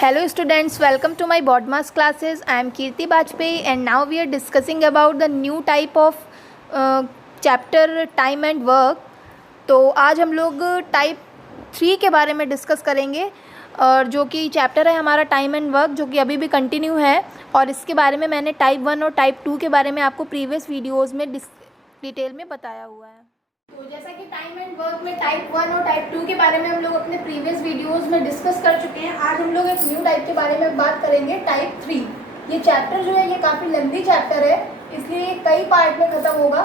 Hello students, welcome to my BODMAS classes. I am Kirti Bajpayee and now we are discussing about the new type of chapter time and work. तो आज हम लोग type 3 के बारे में discuss करेंगे और जो कि चैप्टर है हमारा टाइम एंड वर्क, जो कि अभी भी कंटिन्यू है। और इसके बारे में मैंने टाइप 1 और टाइप 2 के बारे में आपको प्रीवियस वीडियोज़ में डिटेल में बताया हुआ है। तो जैसा कि टाइम एंड वर्क में टाइप 1 और टाइप 2 के बारे में हम लोग अपने प्रीवियस वीडियोस में डिस्कस कर चुके हैं। आज हम लोग एक न्यू टाइप के बारे में बात करेंगे, टाइप 3। ये चैप्टर जो है ये काफ़ी लंबी चैप्टर है, इसलिए ये कई पार्ट में ख़त्म होगा,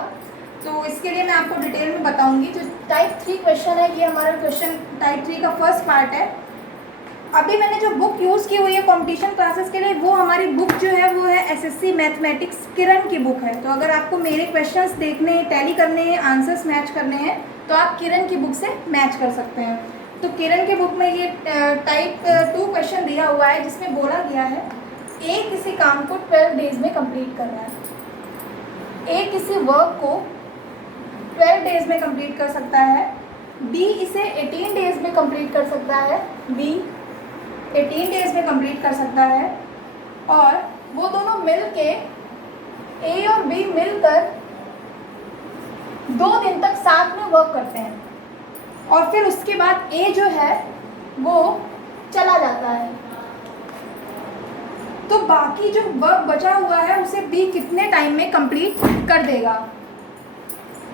तो इसके लिए मैं आपको डिटेल में बताऊंगी। जो टाइप 3 क्वेश्चन है, ये हमारा क्वेश्चन टाइप 3 का फर्स्ट पार्ट है। अभी मैंने जो बुक यूज़ की हुई है कंपटीशन क्लासेस के लिए, वो हमारी बुक जो है वो है एसएससी मैथमेटिक्स किरण की बुक है। तो अगर आपको मेरे क्वेश्चंस देखने हैं, टैली करने हैं, आंसर्स मैच करने हैं, तो आप किरण की बुक से मैच कर सकते हैं। तो किरण की बुक में ये टाइप 2 क्वेश्चन दिया हुआ है, जिसमें बोला गया है ए किसी काम को 12 डेज में कंप्लीट कर रहा है। ए किसी वर्क को 12 डेज में कंप्लीट कर सकता है। बी इसे 18 डेज में कंप्लीट कर सकता है। बी 18 डेज में कंप्लीट कर सकता है। और वो दोनों मिलके, ए और बी मिलकर 2 दिन तक साथ में वर्क करते हैं और फिर उसके बाद ए जो है वो चला जाता है। तो बाकी जो वर्क बचा हुआ है उसे बी कितने टाइम में कंप्लीट कर देगा?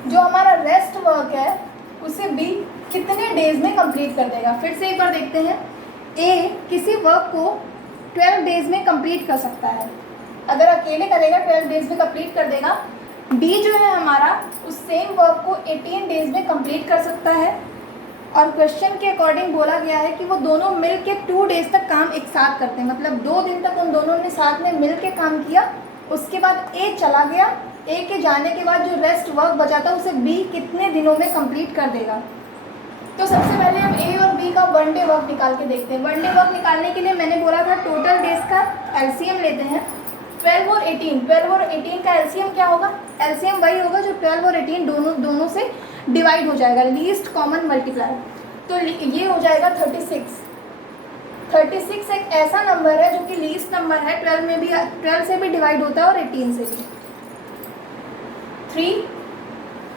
जो हमारा रेस्ट वर्क है उसे बी कितने डेज में कंप्लीट कर देगा? फिर से एक बार देखते हैं। ए किसी वर्क को 12 डेज में कंप्लीट कर सकता है। अगर अकेले करेगा 12 डेज में कंप्लीट कर देगा। बी जो है हमारा उस सेम वर्क को 18 डेज में कंप्लीट कर सकता है। और क्वेश्चन के अकॉर्डिंग बोला गया है कि वो दोनों मिल के 2 डेज तक काम एक साथ करते हैं, मतलब 2 दिन तक उन दोनों ने साथ में मिल के काम किया। उसके बाद ए चला गया। ए के जाने के बाद जो रेस्ट वर्क बचा था उसे बी कितने दिनों में कंप्लीट कर देगा? तो सबसे पहले हम ए और बी का 1 डे वर्क निकाल के देखते हैं। 1 डे वर्क निकालने के लिए मैंने बोला था टोटल डेज का एलसीएम लेते हैं। 12 और 18 का एलसीएम क्या होगा? एलसीएम वही होगा जो 12 और 18 दोनों से डिवाइड हो जाएगा, लीस्ट कॉमन मल्टीप्लाई। तो ये हो जाएगा 36। 36 एक ऐसा नंबर है जो कि लीस्ट नंबर है, 12 से भी डिवाइड होता है और 18 से भी। 3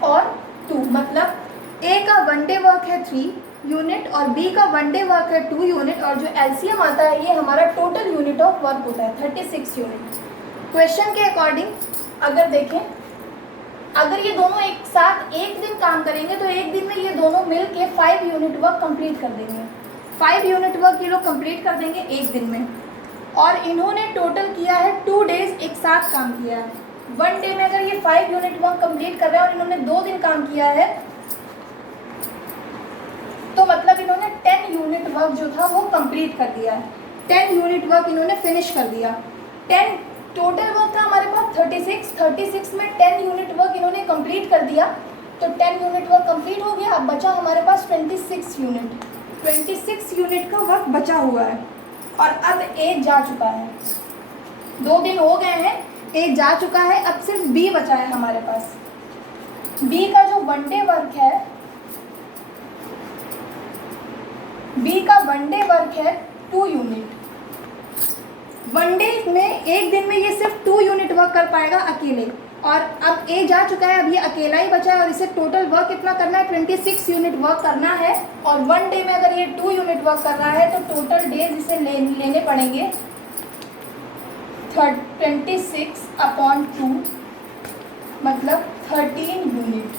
और 2 मतलब ए का 1 डे वर्क है 3 यूनिट और बी का 1 डे वर्क है 2 यूनिट, और जो एलसीएम आता है ये हमारा टोटल यूनिट ऑफ वर्क होता है 36 यूनिट। क्वेश्चन के अकॉर्डिंग अगर देखें, अगर ये दोनों एक साथ एक दिन काम करेंगे तो एक दिन में ये दोनों मिल के 5 यूनिट वर्क कंप्लीट कर देंगे। 5 यूनिट वर्क ये लोग कंप्लीट कर देंगे एक दिन में। और इन्होंने टोटल किया है 2 डेज एक साथ काम किया है। 1 डे में अगर ये 5 यूनिट वर्क कंप्लीट कर रहे हैं और इन्होंने 2 दिन काम किया है, तो मतलब इन्होंने 10 यूनिट वर्क जो था वो कंप्लीट कर दिया है। 10 यूनिट वर्क इन्होंने फिनिश कर दिया। 10 टोटल वर्क था हमारे पास 36 में 10 यूनिट वर्क इन्होंने कंप्लीट कर दिया। तो 10 यूनिट वर्क कंप्लीट हो गया। अब बचा हमारे पास 26 यूनिट। 26 यूनिट का वर्क बचा हुआ है और अब ए जा चुका है। 2 दिन हो गए हैं, ए जा चुका है। अब सिर्फ बी बचा है हमारे पास। बी का जो 1 डे वर्क है, बी का 1 डे वर्क है 2 यूनिट। 1 डे में एक दिन में ये सिर्फ 2 यूनिट वर्क कर पाएगा अकेले। और अब ए जा चुका है, अब ये अकेला ही बचा है और इसे टोटल वर्क कितना करना है? 26 यूनिट वर्क करना है। और 1 डे में अगर ये 2 यूनिट वर्क कर रहा है तो टोटल डेज इसे लेने पड़ेंगे 26/2 मतलब 13 यूनिट।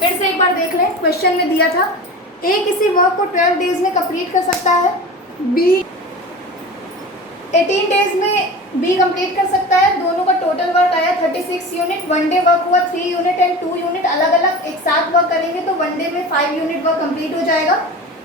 फिर से एक बार देख लें, क्वेश्चन में दिया था ए किसी वर्क को 12 डेज में कंप्लीट कर सकता है। बी 18 डेज में बी कंप्लीट कर सकता है। दोनों का टोटल वर्क आया 36 यूनिट। 1 डे वर्क हुआ 3 यूनिट एंड 2 यूनिट अलग अलग एक साथ वर्क करेंगे तो 1 डे में 5 यूनिट वर्क कंप्लीट हो जाएगा।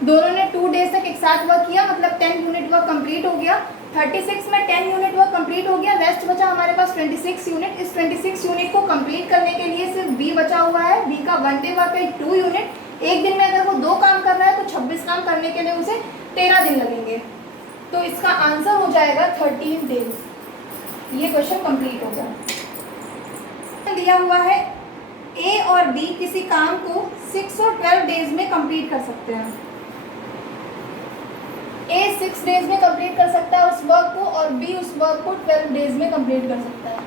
दोनों ने 2 डेज तक एक साथ वर्क किया, मतलब 10 यूनिट वर्क कंप्लीट हो गया। 36 में 10 यूनिट वर्क कंप्लीट हो गया। रेस्ट बचा हमारे पास 26 यूनिट। इस 26 यूनिट को कंप्लीट करने के लिए सिर्फ बी बचा हुआ है। बी का 1 डे वर्क है 2 यूनिट। एक दिन में अगर वो 2 काम कर रहा है तो 26 काम करने के लिए उसे 13 दिन लगेंगे। तो इसका आंसर हो जाएगा 13 डेज। ये क्वेश्चन कंप्लीट हो गया। दिया हुआ है ए और बी किसी काम को 6 और 12 डेज में कंप्लीट कर सकते हैं। ए 6 डेज में कंप्लीट कर सकता है उस वर्क को और बी उस वर्क को 12 डेज में कंप्लीट कर सकता है,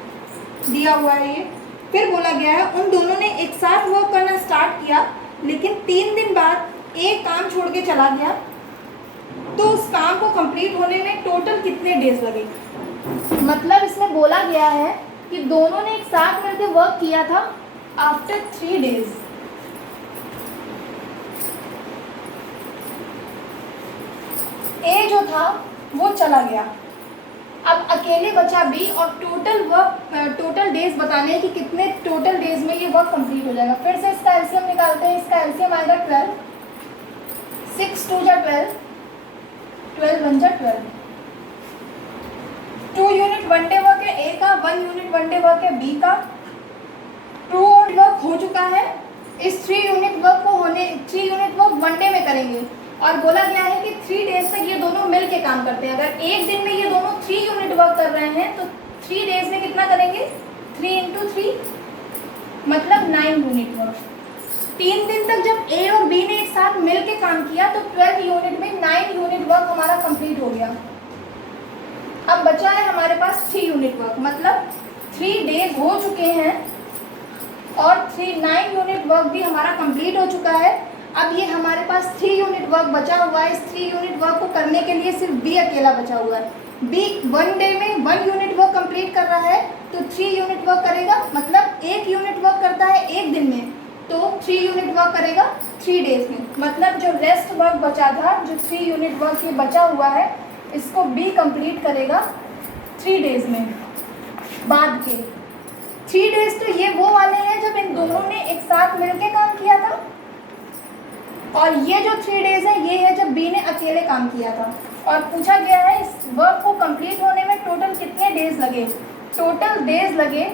दिया हुआ है ये। फिर बोला गया है उन दोनों ने एक साथ वर्क करना स्टार्ट किया, लेकिन 3 दिन बाद एक काम छोड़ के चला गया, तो उस काम को कंप्लीट होने में टोटल कितने डेज लगे। मतलब इसमें बोला गया है कि दोनों ने एक साथ मिलकर वर्क किया था आफ्टर 3 डेज। ए जो था वो चला गया, अब अकेले बचा बी और टोटल डेज बताने हैं कि कितने टोटल डेज में ये वर्क कंप्लीट हो जाएगा। फिर से इसका एलसीएम निकालते हैं। इसका एलसीएम आएगा 12, 6 2 जा 12, 12 1 जा 12। 2 यूनिट वन डे वर्क है ए का, 1 यूनिट वन डे वर्क है बी का। 2 और वर्क हो चुका है, इस 3 यूनिट वर्क वन डे में करेंगे और बोला गया है कि 3 डेज तक ये दोनों मिल के काम करते हैं। अगर एक दिन में ये दोनों 3 यूनिट वर्क कर रहे हैं तो 3 डेज में कितना करेंगे, 3 × 3 मतलब 9 यूनिट वर्क। 3 दिन तक जब ए और बी ने एक साथ मिल के काम किया तो 12 यूनिट में 9 यूनिट वर्क हमारा कंप्लीट हो गया। अब बचा है हमारे पास 3 यूनिट वर्क, मतलब 3 डेज हो चुके हैं और 9 यूनिट वर्क भी हमारा कंप्लीट हो चुका है। अब ये हमारे पास 3 यूनिट वर्क बचा हुआ है। इस 3 यूनिट वर्क को करने के लिए सिर्फ बी अकेला बचा हुआ है। बी 1 डे में 1 यूनिट वर्क कंप्लीट कर रहा है तो 3 यूनिट वर्क करेगा, मतलब 1 यूनिट वर्क करता है एक दिन में तो 3 यूनिट वर्क करेगा 3 डेज में। मतलब जो रेस्ट वर्क बचा था, जो 3 यूनिट वर्क ये बचा हुआ है, इसको बी कंप्लीट करेगा 3 डेज में। बाद के 3 डेज तो ये वो वाले हैं जब इन दोनों ने एक साथ मिलके काम किया था, और ये जो 3 डेज है ये है जब बी ने अकेले काम किया था। और पूछा गया है इस वर्क को कंप्लीट होने में टोटल कितने डेज लगे। टोटल डेज लगे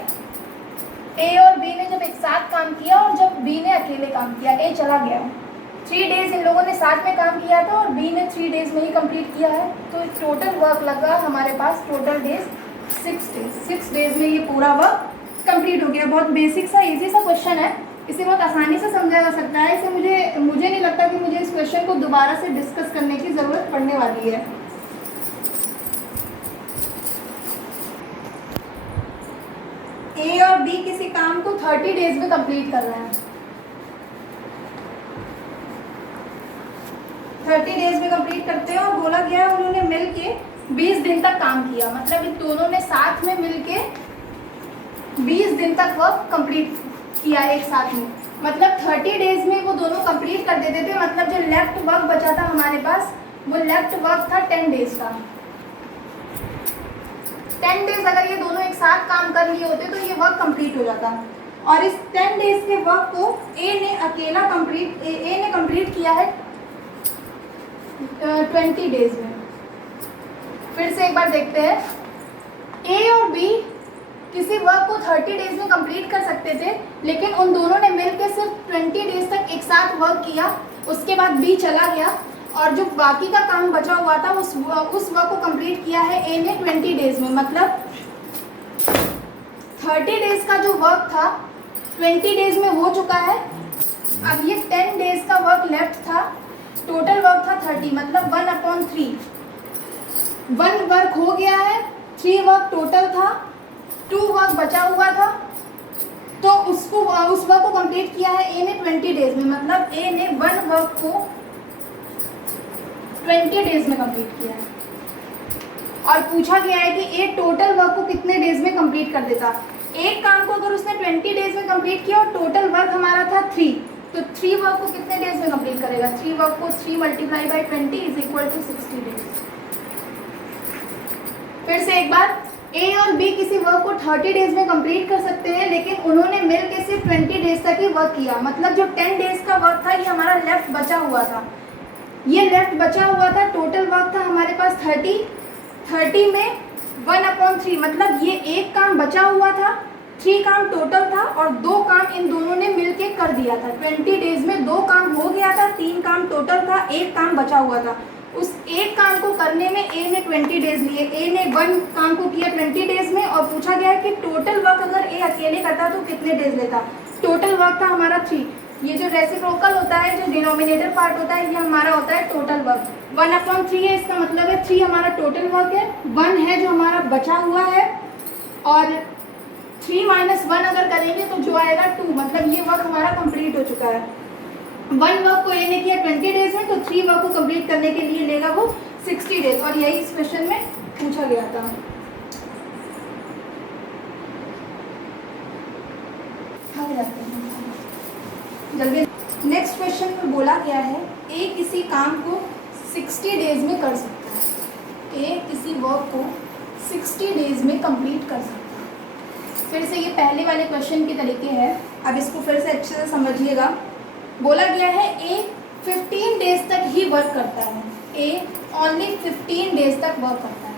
ए और बी ने जब एक साथ काम किया और जब बी ने अकेले काम किया, ए चला गया। 3 डेज इन लोगों ने साथ में काम किया था और बी ने 3 डेज में ही कंप्लीट किया है, तो टोटल वर्क लगा हमारे पास टोटल डेज 6 डेज। 6 डेज में ये पूरा वर्क कंप्लीट हो गया। बहुत बेसिक सा इजी सा क्वेश्चन है, इसे बहुत आसानी से समझा जा सकता है। इसे मुझे नहीं लगता कि मुझे इस क्वेश्चन को दोबारा से डिस्कस करने की ज़रूरत पड़ने वाली है। ए और बी किसी काम को 30 डेज में कंप्लीट कर रहे हैं। 30 डेज में कंप्लीट करते हैं और बोला गया है उन्होंने मिलके 20 दिन तक काम किया। मतलब इन दोनों ने साथ में मिलके 20 दिन तक वर्क कंप्लीट किया एक साथ में। मतलब 30 डेज में वो दोनों कंप्लीट कर देते थे। मतलब जो लेफ्ट वर्क बचा था हमारे पास, वो लेफ्ट वर्क था 10 डेज का। 10 डेज अगर ये दोनों एक साथ काम कर लिए होते तो ये वर्क कंप्लीट हो जाता। और इस 10 डेज के वर्क को ए ने कंप्लीट किया है 20 डेज में। फिर से एक बार देखते हैं, ए और बी किसी वर्क को 30 डेज में कंप्लीट कर सकते थे, लेकिन उन दोनों ने मिलकर सिर्फ 20 डेज तक एक साथ वर्क किया। उसके बाद बी चला गया और जो बाकी का काम बचा हुआ था उस वर्क को कंप्लीट किया है ए ने 20 डेज में। मतलब 30 डेज का जो वर्क था 20 डेज में हो चुका है। अब ये 10 डेज का वर्क लेफ्ट था, टोटल वर्क था 30, मतलब 1/3। 1 वर्क हो गया है, 3 वर्क टोटल था, 2 वर्क बचा हुआ था, तो उस वर्क को कंप्लीट किया है ए ने 20 डेज में। मतलब ए ने 1 वर्क को 20 डेज में कंप्लीट किया है। और पूछा गया है कि ए टोटल वर्क को कितने डेज में कंप्लीट कर देता। एक काम को अगर उसने 20 डेज में कंप्लीट किया और टोटल वर्क हमारा था 3, तो 3 वर्क को कितने डेज में कंप्लीट करेगा। 3 वर्क को 3 × 20 = 60 डेज। फिर से एक बार, ए और बी किसी वर्क को 30 डेज में कंप्लीट कर सकते हैं, लेकिन उन्होंने मिलकर सिर्फ 20 डेज तक ही वर्क किया। मतलब जो 10 डेज का वर्क था ये हमारा लेफ्ट बचा हुआ था। ये लेफ्ट बचा हुआ था, टोटल वर्क था हमारे पास 30 में 1/3। मतलब ये एक काम बचा हुआ था, 3 काम टोटल था और 2 काम इन दोनों ने मिलके कर दिया था। 20 डेज में 2 काम हो गया था, 3 काम टोटल था, 1 काम बचा हुआ था। उस एक काम को करने में ए ने 20 डेज लिए। ए ने 1 काम को किया 20 डेज में और पूछा गया है कि टोटल वर्क अगर ए अकेले करता तो कितने डेज लेता। टोटल वर्क था हमारा 3, ये जो रेसिप्रोकल होता है, जो डिनोमिनेटर पार्ट होता है, ये हमारा होता है टोटल वर्क। 1/3 है, इसका मतलब है 3 हमारा टोटल वर्क है, 1 है जो हमारा बचा हुआ है, और 3 - 1 अगर करेंगे तो जो आएगा 2, मतलब ये वर्क हमारा कंप्लीट हो चुका है। 1 वर्क को ए ने किया 20 डेज में, तो 3 वर्क को कंप्लीट करने के लिए लेगा वो 60 डेज, और यही इस क्वेश्चन में पूछा गया था। जल्दी। नेक्स्ट क्वेश्चन में बोला गया है ए किसी काम को 60 डेज में कर सकता है। ए किसी वर्क को 60 डेज में कंप्लीट कर सकता है। फिर से ये पहले वाले क्वेश्चन के तरीके हैं, अब इसको फिर से अच्छे से समझिएगा। बोला गया है ए 15 डेज तक ही वर्क करता है। ए ओनली 15 डेज तक वर्क करता है।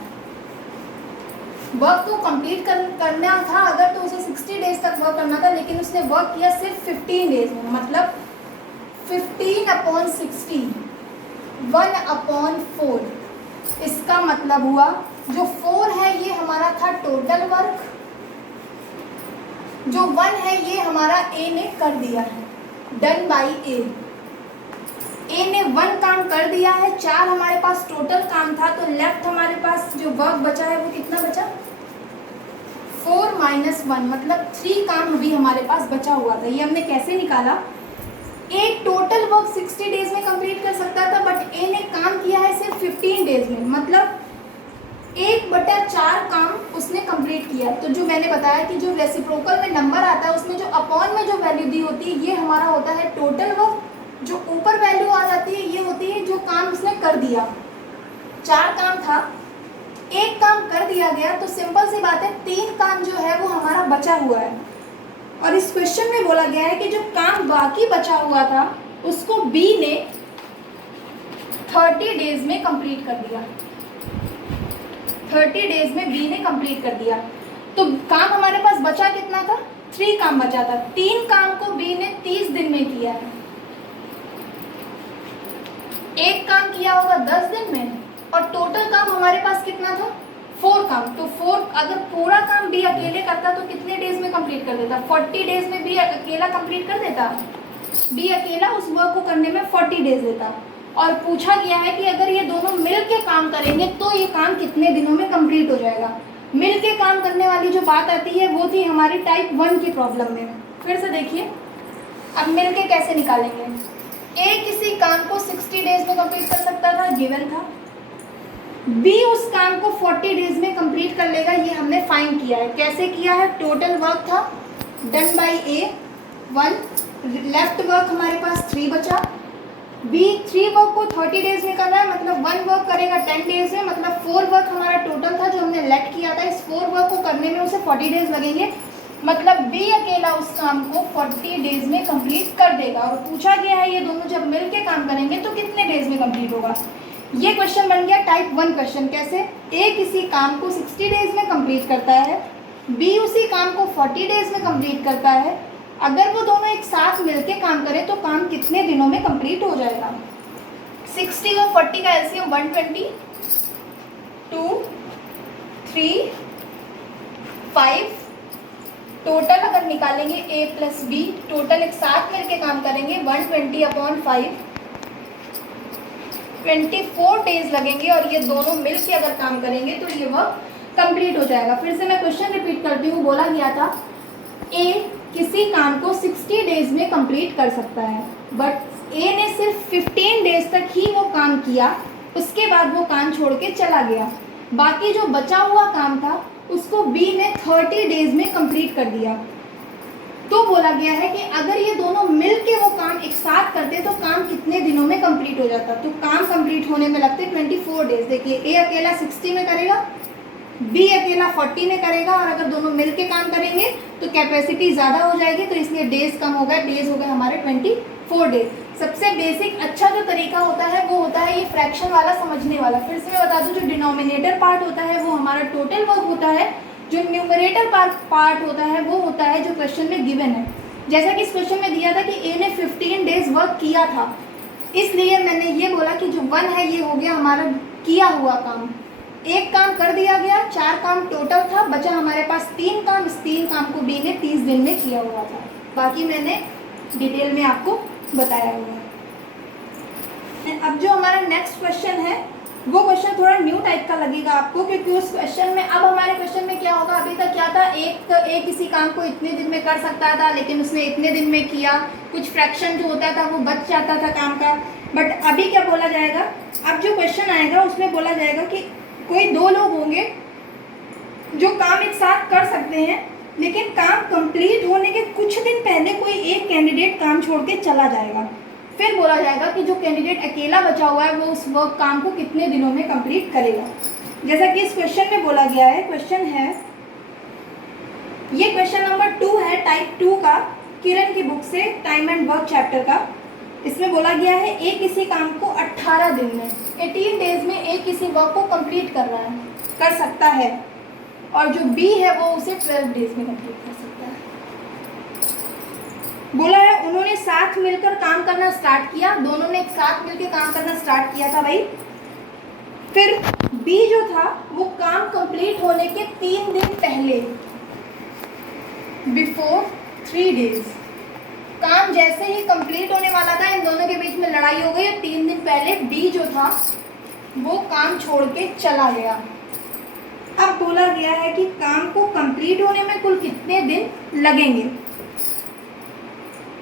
वर्क को कंप्लीट करना था अगर, तो उसे 60 डेज तक वर्क करना था, लेकिन उसने वर्क किया सिर्फ 15 डेज में, मतलब 15/60, 1/4। इसका मतलब हुआ जो 4 है ये हमारा था टोटल वर्क, जो 1 है ये हमारा ए ने कर दिया है, डन बाई ए। ए ने 1 काम कर दिया है, 4 हमारे पास टोटल काम था, तो लेफ्ट हमारे पास जो वर्क बचा है वो कितना बचा, 4 - 1, मतलब 3 काम अभी हमारे पास बचा हुआ था। ये हमने कैसे निकाला, ए टोटल वर्क 60 डेज में कंप्लीट कर सकता था, बट ए ने काम किया है सिर्फ 15 डेज में, मतलब 1/4 काम उसने कंप्लीट किया। तो जो मैंने बताया कि जो रेसिप्रोकल में नंबर आता है उसमें जो अपॉन में जो वैल्यू दी होती है ये हमारा होता है टोटल वर्क, जो ऊपर वैल्यू आ जाती है ये होती है जो काम उसने कर दिया। 4 काम था, 1 काम कर दिया गया, तो सिंपल सी बात है 3 काम जो है वो हमारा बचा हुआ है। और इस क्वेश्चन में बोला गया है कि जो काम बाकी बचा हुआ था उसको बी ने 30 डेज में कंप्लीट कर दिया। 30 डेज में बी ने कंप्लीट कर दिया। तो काम हमारे पास बचा कितना था, 3 काम बचा था। 3 काम को बी ने 30 दिन में किया है। 1 काम किया होगा 10 दिन में, और टोटल काम हमारे पास कितना था, 4 काम। तो 4 अगर पूरा काम बी अकेले करता तो कितने डेज में कंप्लीट कर देता, 40 डेज में बी अकेला कंप्लीट कर देता। बी अकेला उस वर्क को करने में 40 डेज लेता। और पूछा गया है कि अगर ये दोनों मिल के काम करेंगे तो ये काम कितने दिनों में कंप्लीट हो जाएगा। मिल के काम करने वाली जो बात आती है वो थी हमारी टाइप 1 की प्रॉब्लम में। फिर से देखिए, अब मिल के कैसे निकालेंगे। ए किसी काम को 60 डेज में कंप्लीट कर सकता था, गिवन था। बी उस काम को 40 डेज में कंप्लीट कर लेगा, ये हमने फाइंड किया है। कैसे किया है, टोटल वर्क था done by A 1, left work हमारे पास 3 बचा। बी 3 वर्क को 30 डेज में कर रहा है, मतलब 1 वर्क करेगा 10 डेज में, मतलब 4 वर्क हमारा टोटल था जो हमने लेफ्ट किया था। इस 4 वर्क को करने में उसे 40 डेज लगेंगे, मतलब बी अकेला उस काम को 40 डेज में कंप्लीट कर देगा। और पूछा गया है ये दोनों जब मिल के काम करेंगे तो कितने डेज में कंप्लीट होगा। ये क्वेश्चन बन गया टाइप 1 क्वेश्चन। कैसे, ए किसी काम को 60 डेज में कंप्लीट करता है, बी उसी काम को 40 डेज में कंप्लीट करता है। अगर वो दोनों एक साथ मिलके काम करें तो काम कितने दिनों में कंप्लीट हो जाएगा। 60 और 40 का एलसीएम 120, 2, 3, 5। टोटल अगर निकालेंगे ए प्लस बी, टोटल एक साथ मिलके काम करेंगे 120/5, 24 डेज लगेंगे। और ये दोनों मिलके अगर काम करेंगे तो ये वर्क कंप्लीट हो जाएगा। फिर से मैं क्वेश्चन रिपीट करती हूँ। बोला गया था ए किसी काम को 60 डेज में कंप्लीट कर सकता है, बट ए ने सिर्फ 15 डेज तक ही वो काम किया, उसके बाद वो काम छोड़ के चला गया। बाकी जो बचा हुआ काम था उसको बी ने 30 डेज में कंप्लीट कर दिया। तो बोला गया है कि अगर ये दोनों मिल के वो काम एक साथ करते तो काम कितने दिनों में कंप्लीट हो जाता। तो काम कंप्लीट होने में लगते 24 डेज। देखिए, ए अकेला 60 में करेगा, बी अकेला 40 में करेगा, और अगर दोनों मिलके काम करेंगे तो कैपेसिटी ज़्यादा हो जाएगी, तो इसलिए डेज कम हो गए। डेज हो गए हमारे 24 डेज। सबसे बेसिक अच्छा जो तरीका होता है वो होता है ये फ्रैक्शन वाला समझने वाला। फिर से मैं बता दूं, जो डिनोमिनेटर पार्ट होता है वो हमारा टोटल वर्क होता है, जो न्यूमरेटर पार्ट होता है वो होता है जो क्वेश्चन में गिवन है। जैसा कि इस क्वेश्चन में दिया था कि ए ने 15 डेज वर्क किया था, इसलिए मैंने ये बोला कि जो 1 है ये हो गया हमारा किया हुआ काम। 1 काम कर दिया गया, 4 काम टोटल था, बचा हमारे पास 3 काम। इस 3 काम को बी ने 30 दिन में किया हुआ था। बाकी मैंने डिटेल में आपको बताया हुआ है। अब जो हमारा नेक्स्ट क्वेश्चन है वो क्वेश्चन थोड़ा न्यू टाइप का लगेगा आपको, क्योंकि उस क्वेश्चन में अब हमारे क्वेश्चन में क्या होगा, अभी तक क्या था, एक किसी काम को इतने दिन में कर सकता था लेकिन उसने इतने दिन में किया, कुछ फ्रैक्शन जो होता था वो बच जाता था काम का। बट अभी क्या बोला जाएगा, अब जो क्वेश्चन आएगा उसमें बोला जाएगा कि कोई दो लोग होंगे जो काम एक साथ कर सकते हैं, लेकिन काम कंप्लीट होने के कुछ दिन पहले कोई एक कैंडिडेट काम छोड़ के चला जाएगा। फिर बोला जाएगा कि जो कैंडिडेट अकेला बचा हुआ है वो उस वर्क काम को कितने दिनों में कंप्लीट करेगा। जैसा कि इस क्वेश्चन में बोला गया है, क्वेश्चन है, ये क्वेश्चन नंबर 2 है टाइप 2 का, किरण की बुक से, टाइम एंड वर्क चैप्टर का। इसमें बोला गया है एक किसी काम को 18 दिन में, 18 डेज में एक किसी वर्क को कंप्लीट कर सकता है, और जो बी है वो उसे 12 डेज में कंप्लीट कर सकता है। बोला है उन्होंने साथ मिलकर काम करना स्टार्ट किया, दोनों ने एक साथ मिलकर काम करना स्टार्ट किया था भाई। फिर बी जो था वो काम कंप्लीट होने के 3 दिन पहले, बिफोर 3 डेज, काम जैसे ही कंप्लीट होने वाला था इन दोनों के बीच में लड़ाई हो गई और 3 दिन पहले बी जो था वो काम छोड़ के चला गया। अब बोला गया है कि काम को कंप्लीट होने में कुल कितने दिन लगेंगे।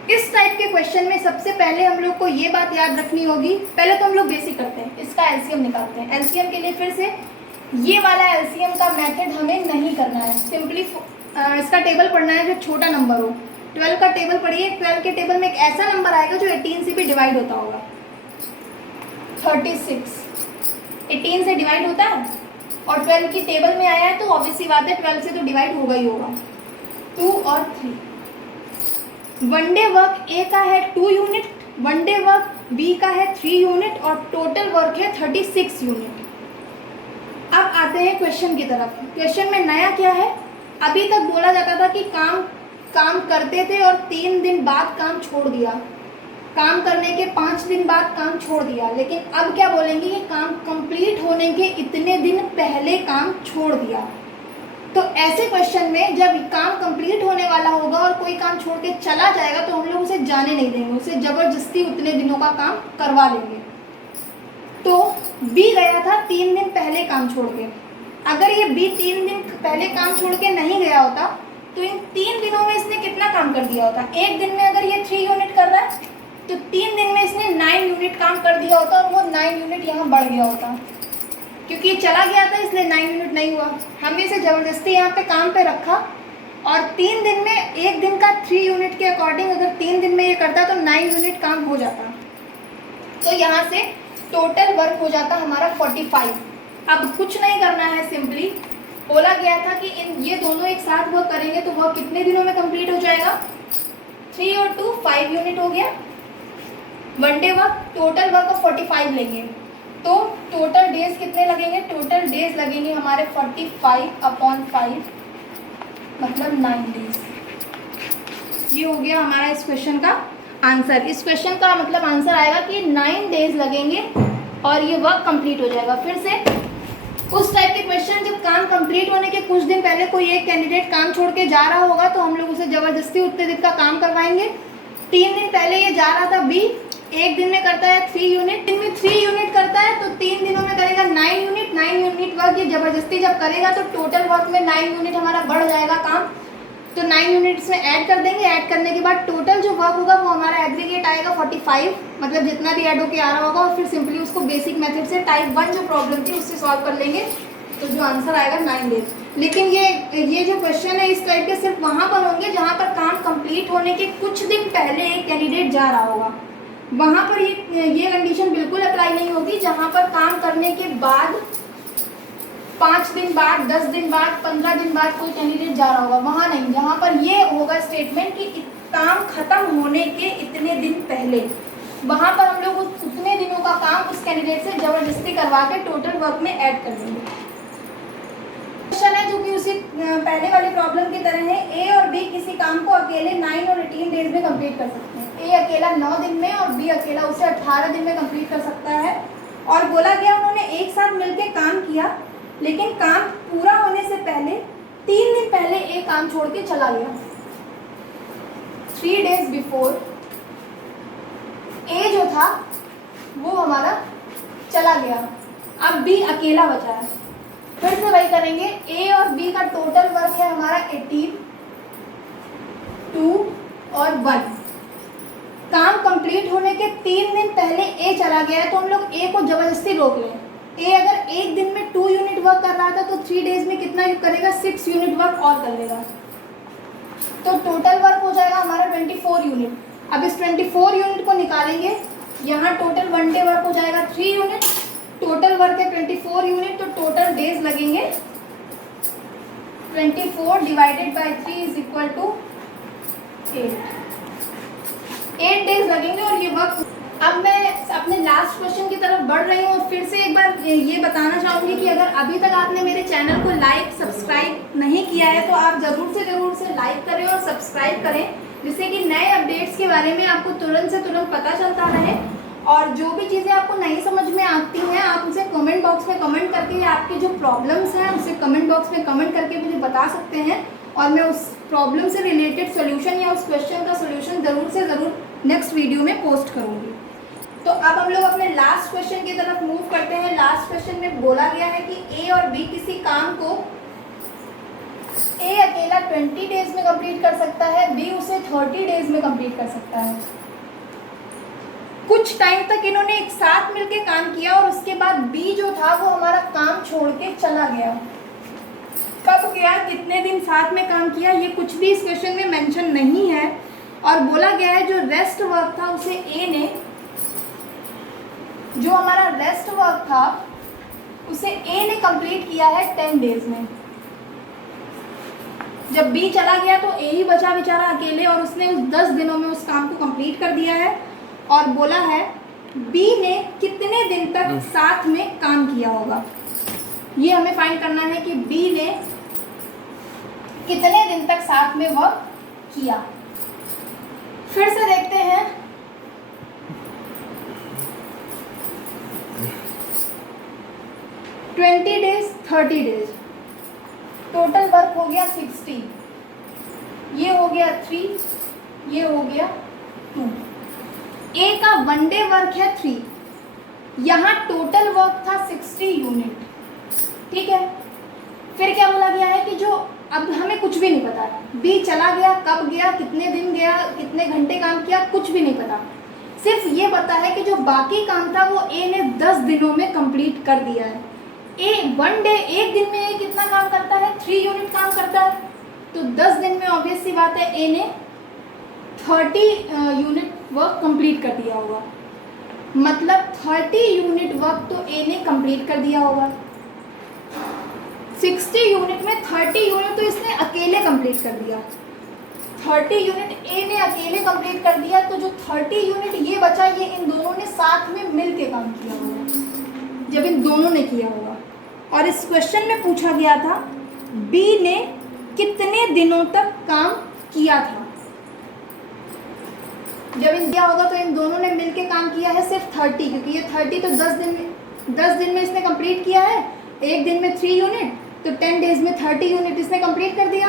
इस टाइप के क्वेश्चन में सबसे पहले हम लोग को ये बात याद रखनी होगी, पहले तो हम लोग बेसिक करते हैं, इसका एलसीएम निकालते हैं। एलसीएम के लिए फिर से ये वाला एलसीएम का मेथड हमें नहीं करना है, सिंपली इसका टेबल पढ़ना है जो छोटा नंबर हो। 12 का टेबल पढ़िए, 12 के टेबल में एक ऐसा नंबर आएगा जो 18 से भी डिवाइड होता होगा, 36 18 से डिवाइड होता है, और 12 की टेबल में आया है तो ऑब्वियसली बात है 12 से तो डिवाइड होगा ही होगा। 2 और 3। वन डे वर्क ए का है 2 unit, one day work B का है 3 यूनिट, और टोटल वर्क है 36 यूनिट। अब आते हैं क्वेश्चन की तरफ। क्वेश्चन में नया क्या है, अभी तक बोला जाता था कि काम करते थे और 3 दिन बाद काम छोड़ दिया, काम करने के 5 दिन बाद काम छोड़ दिया, लेकिन अब क्या बोलेंगे कि काम कंप्लीट होने के इतने दिन पहले काम छोड़ दिया। तो ऐसे क्वेश्चन में जब काम कंप्लीट होने वाला होगा और कोई काम छोड़ के चला जाएगा तो हम लोग उसे जाने नहीं देंगे, उसे ज़बरदस्ती उतने दिनों का काम करवा लेंगे। तो बी गया था 3 दिन पहले काम छोड़ के, अगर ये बी 3 दिन पहले काम छोड़ के नहीं गया होता तो इन 3 दिनों में इसने कितना काम कर दिया होता। एक दिन में अगर ये 3 यूनिट कर रहा है तो 3 दिन में इसने 9 यूनिट काम कर दिया होता, और वो 9 यूनिट यहाँ बढ़ गया होता। क्योंकि ये चला गया था इसलिए 9 यूनिट नहीं हुआ, हमने इसे ज़बरदस्ती यहाँ पे काम पे रखा, और 3 दिन में एक दिन का 3 यूनिट के अकॉर्डिंग अगर 3 दिन में ये करता तो 9 यूनिट काम हो जाता। तो यहाँ से टोटल वर्क हो जाता हमारा 45। अब कुछ नहीं करना है, सिंपली बोला गया था कि ये दोनों एक साथ वर्क करेंगे तो वर्क कितने दिनों में कंप्लीट हो जाएगा, 3 और 2 5 यूनिट हो गया। One day work, total work of 45 लेंगे तो टोटल डेज कितने लगेंगे, टोटल डेज लगेंगे हमारे 45/5 मतलब 9 डेज। ये हो गया हमारा इस क्वेश्चन का आंसर। इस क्वेश्चन का मतलब आंसर आएगा कि 9 डेज लगेंगे और ये वर्क कंप्लीट हो जाएगा। फिर से उस टाइप के क्वेश्चन जब काम कंप्लीट होने के कुछ दिन पहले कोई एक कैंडिडेट काम छोड़ के जा रहा होगा तो हम लोग उसे ज़बरदस्ती उतने दिन का काम करवाएंगे। 3 दिन पहले ये जा रहा था बी, एक दिन में करता है 3 यूनिट, दिन में 3 यूनिट करता है तो 3 दिनों में करेगा 9 यूनिट। 9 यूनिट वर्क ये ज़बरदस्ती जब करेगा तो टोटल वर्क में 9 यूनिट हमारा बढ़ जाएगा काम, तो 9 यूनिट्स में ऐड कर देंगे। ऐड करने के बाद टोटल जो वर्क होगा वो हमारा एग्रीगेट आएगा 45, मतलब जितना भी ऐड होके आ रहा होगा, और फिर सिंपली उसको बेसिक मेथड से टाइप 1 जो प्रॉब्लम थी उससे सॉल्व कर लेंगे तो जो आंसर आएगा 9 डेज। लेकिन ये जो क्वेश्चन है इस टाइप के सिर्फ वहाँ पर होंगे जहाँ पर काम कंप्लीट होने के कुछ दिन पहले एक कैंडिडेट जा रहा होगा, वहाँ पर ये कंडीशन बिल्कुल अप्लाई नहीं होगी। जहाँ पर काम करने के बाद 5 दिन बाद, 10 दिन बाद, 15 दिन बाद कोई कैंडिडेट जा रहा होगा, वहाँ नहीं। जहाँ पर ये होगा स्टेटमेंट कि काम खत्म होने के इतने दिन पहले, वहाँ पर हम लोग उतने दिनों का काम उस कैंडिडेट से ज़बरदस्ती करवा के टोटल वर्क में ऐड कर देंगे। क्वेश्चन है जो कि उसी पहले वाली प्रॉब्लम की तरह है। ए और बी किसी काम को अकेले 9 और 18 डेज में कंप्लीट कर सकते हैं। ए अकेला 9 दिन में और बी अकेला उसे 18 दिन में कंप्लीट कर सकता है। और बोला गया उन्होंने एक साथ मिलकर काम किया, लेकिन काम पूरा होने से पहले 3 दिन पहले एक काम छोड़ के चला गया। 3 days बिफोर ए जो था वो हमारा चला गया, अब बी अकेला बचा है। फिर से वही करेंगे, ए और बी का टोटल वर्क है हमारा 18, 2 और 1। काम कंप्लीट होने के 3 दिन पहले ए चला गया है, तो हम लोग ए को ज़बरदस्ती रोक लें। ए अगर एक दिन में 2 यूनिट वर्क कर रहा था तो 3 डेज में कितना करेगा, 6 यूनिट वर्क और कर लेगा, तो टोटल वर्क हो जाएगा हमारा 24 यूनिट। अब इस 24 यूनिट को निकालेंगे, यहाँ टोटल 1 डे वर्क हो जाएगा 3 यूनिट, टोटल वर्क है 24 यूनिट, तो टोटल डेज लगेंगे 24 divided by 3 is equal to 8 days लगेंगे और ये वर्क। अब मैं अपने लास्ट क्वेश्चन की तरफ बढ़ रही हूँ और फिर से एक बार ये बताना चाहूँगी कि अगर अभी तक आपने मेरे चैनल को लाइक सब्सक्राइब नहीं किया है तो आप ज़रूर से लाइक करें और सब्सक्राइब करें, जिससे कि नए अपडेट्स के बारे में आपको तुरंत से तुरंत पता चलता रहे। और जो भी चीज़ें आपको नहीं समझ में आती हैं आप उसे कमेंट बॉक्स में कमेंट करके, आपके जो प्रॉब्लम्स हैं उसे कमेंट बॉक्स में कमेंट करके मुझे बता सकते हैं और मैं उस प्रॉब्लम से रिलेटेड सोल्यूशन या उस क्वेश्चन का सोल्यूशन ज़रूर नेक्स्ट वीडियो में पोस्ट करूँगी। तो अब हम लोग अपने लास्ट क्वेश्चन की तरफ मूव करते हैं। लास्ट क्वेश्चन में बोला गया है कि ए और बी किसी काम को ए अकेला 20 डेज में कंप्लीट कर सकता है, बी उसे 30 डेज में कंप्लीट कर सकता है। कुछ टाइम तक इन्होंने एक साथ मिलके काम किया और उसके बाद बी जो था वो हमारा काम छोड़ के चला गया। कब गया, कितने दिन साथ में काम किया, ये कुछ भी इस क्वेश्चन में मेंशन नहीं है। और बोला गया है जो रेस्ट वर्क था उसे ए ने, जो हमारा रेस्ट वर्क था उसे ए ने कंप्लीट किया है 10 डेज में। जब बी चला गया तो ए ही बचा बेचारा अकेले और उसने उस 10 दिनों में उस काम को कंप्लीट कर दिया है। और बोला है बी ने कितने दिन तक साथ में काम किया होगा, ये हमें फाइंड करना है कि बी ने कितने दिन तक साथ में वर्क किया। फिर से देखते हैं, twenty days 30 days, total work हो गया 60, ये हो गया 3, ये हो गया 2। ए का 1 डे वर्क है 3, यहाँ टोटल वर्क था 60 यूनिट, ठीक है। फिर क्या बोला गया है कि जो अब हमें कुछ भी नहीं पता है, बी चला गया, कब गया, कितने दिन गया, कितने घंटे काम किया, कुछ भी नहीं पता। सिर्फ ये पता है कि जो बाकी काम था वो ए ने 10 दिनों में कंप्लीट कर दिया है। ए 1 डे, एक दिन में ए कितना काम करता है, 3 यूनिट काम करता है, तो 10 दिन में ऑब्वियस सी बात है ए ने 30 यूनिट वर्क कंप्लीट कर दिया होगा। मतलब 30 यूनिट वर्क तो ए ने कंप्लीट कर दिया होगा। 60 यूनिट में 30 यूनिट तो इसने अकेले कंप्लीट कर दिया, 30 यूनिट ए ने अकेले कंप्लीट कर दिया, तो जो 30 यूनिट ये बचा ये इन दोनों ने साथ में मिल के काम किया होगा, जब इन दोनों ने किया होगा। और इस क्वेश्चन में पूछा गया था बी ने कितने दिनों तक काम किया था। जब इन दिया होगा तो इन दोनों ने मिलके काम किया है सिर्फ 30, क्योंकि ये 30 तो 10 दिन में इसने कंप्लीट किया है, एक दिन में 3 यूनिट, तो 10 डेज में 30 यूनिट इसने कंप्लीट कर दिया।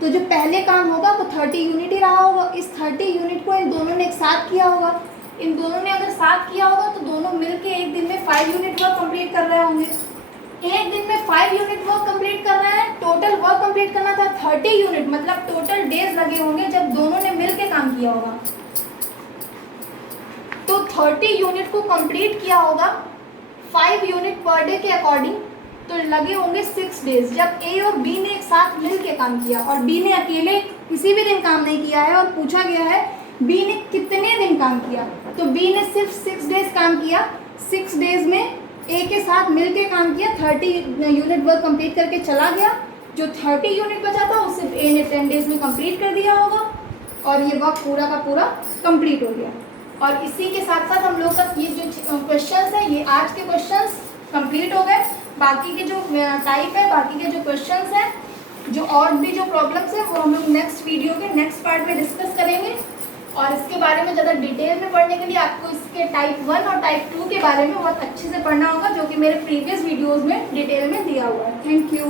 तो जो पहले काम होगा वो 30 यूनिट ही रहा होगा। इस 30 यूनिट को इन दोनों ने एक साथ किया होगा। इन दोनों ने अगर साथ किया होगा तो दोनों मिलके एक दिन में 5 यूनिट वर्क कंप्लीट कर रहे होंगे। एक दिन में 5 यूनिट वर्क कंप्लीट कर रहे हैं, टोटल वर्क कंप्लीट करना था 30 यूनिट, मतलब टोटल डेज लगे होंगे जब दोनों ने मिलके काम किया होगा। तो 30 यूनिट को कंप्लीट किया होगा 5 यूनिट पर डे के अकॉर्डिंग, तो लगे होंगे 6 डेज, जब ए और बी ने एक साथ मिल के काम किया। और बी ने अकेले किसी भी दिन काम नहीं किया है और पूछा गया है बी ने कितने दिन काम किया, तो बी ने सिर्फ 6 डेज काम किया। 6 डेज में ए के साथ मिल के काम किया, 30 यूनिट वर्क कंप्लीट करके चला गया। जो 30 यूनिट बचा था उसे ए ने 10 डेज में कंप्लीट कर दिया होगा और ये वर्क पूरा का पूरा कंप्लीट हो गया। और इसी के साथ साथ हम लोग का ये जो क्वेश्चंस है, ये आज के क्वेश्चंस कंप्लीट हो गए। बाकी के जो टाइप है, बाकी के जो क्वेश्चंस हैं, जो और भी जो प्रॉब्लम्स हैं, वो हम लोग नेक्स्ट वीडियो के नेक्स्ट पार्ट में डिस्कस करेंगे। और इसके बारे में ज़्यादा डिटेल में पढ़ने के लिए आपको इसके टाइप 1 और टाइप 2 के बारे में बहुत अच्छे से पढ़ना होगा, जो कि मेरे प्रीवियस वीडियोज़ में डिटेल में दिया हुआ है। Thank you.